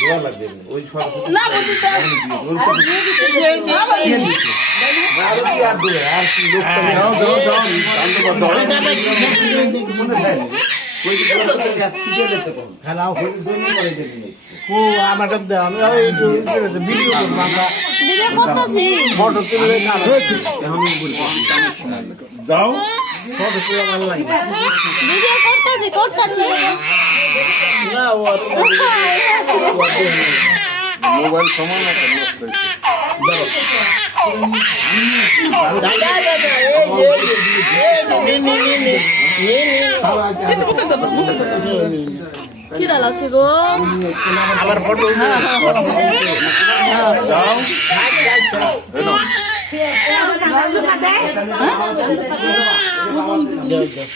দোয়া লাগবে ওই সরস্বতী না বলতে দাও আরো কি আর দোয়া আর কি লোক খেলাও হয়ে দোনি করে দেবেন ও আমাকে দাও আমি একটু ভিডিও করব আমরা ভিডিও করতেছি ফটো তুলে কাজ আমি বলবো দাও ফটো তুলে ভালো লাগে ভিডিও করতেছি না ও মোবাইল সমান একটা নষ্ট হয়েছে দাদা দাদা কি লাগছে গো আবার ফটো দাও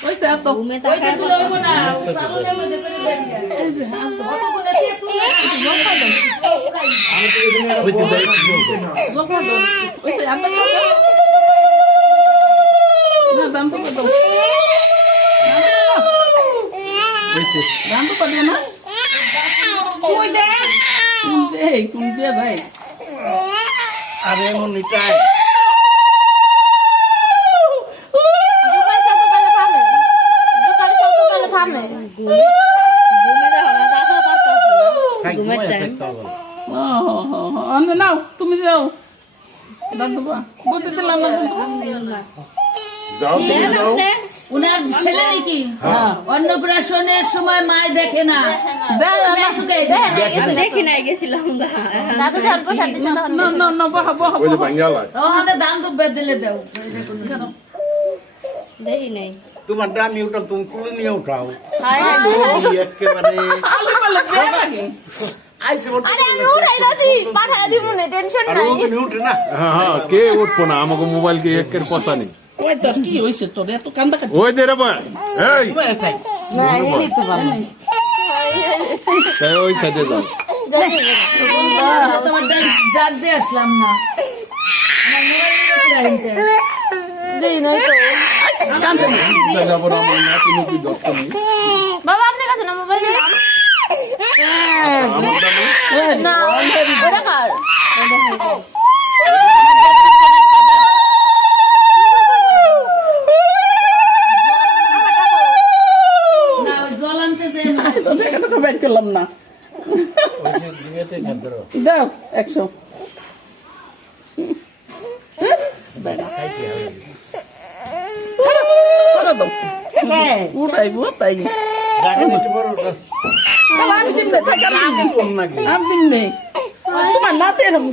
ওই সে তো ওই যে তুলে হইব না সামনের মধ্যে করে দেন এই যে কত গুণে দিয়ে তুলে জোফা দাও ওই সে আনতে না দাম তো কত দাম তো কত না কই দে কোন দে ভাই আরে মনিটাই নাও তুমি যাও দাদুবা বলতে দিলাম না যাও তুমি যাও উনার ছেলে নাকি অন্নপ্রাশনের সময় মায় দেখে না দেখি নাই গেছিলাম দাদু যখন পোশাক দিছে তখন ওই যে বাঙ্গালা ওখানে দান দুব্বে দিলে দেও দেখি নাই তোমার দামি উঠাও তুমি কুলে নিয়ে উঠাও একেবারে আলু পালে বে লাগে আইসে আরে আমি উঠাই দাছি পাঠায় দিব না টেনশন আর নাই ও তুমি উঠে না হ্যাঁ কে উঠবো না আমাকে মোবাইল কে একের পয়সা নেই ওই তো কি হইছে তোর এত কান্দা কাটি ওই দে রে ভাই এই না এই তো ভালো তাই ওই সাইডে যাও তোমার ডাক দিয়ে আসলাম না আমার মোবাইল নিতে দেই নাই তো যাবো না আমার না তুমি কি দরকার নেই বাবা আপনার কাছে না মোবাইল দিলাম আমার দামে না ওটা কার না ওই জল আনতে যে তো বের করলাম না দাও 100 উঠাইবো তাই রাখেন একটু বড় আমি দিন নেই নাকি আমি দিন নেই তোমার নাতে এরকম